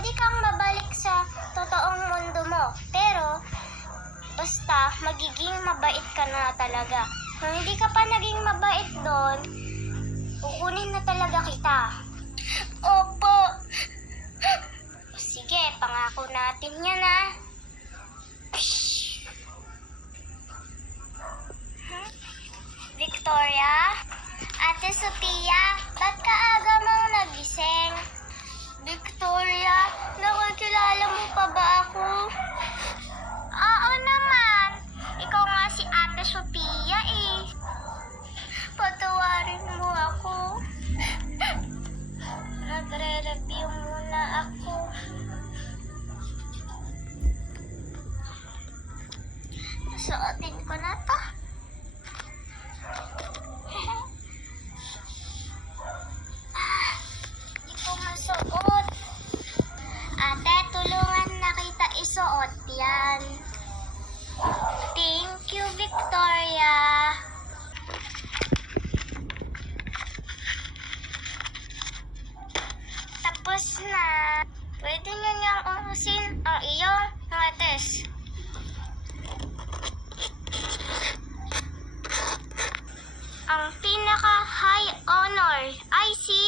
pwede kang mabalik sa totoong mundo mo. Pero, basta magiging mabait ka na talaga. Kung hindi ka pa naging mabait doon, kukunin na talaga kita. Opo. Sige, pangako natin yan ah. Victoria? Ate Sophia? Ba't kaaga mong nagising? Victoria, nakikilala mo pa ba ako? Oo naman. Ikaw nga si Ate Sophia eh. Patawarin mo ako. Nagre-review muna ako. Suotin ko na to. Hindi ko masuot. Ate, tulungan na kita isuot yan. Thank you, Victoria. Tapos na. Pwede nyo niyang uhusin ang iyong mga test. Ang pinaka-high honor ay si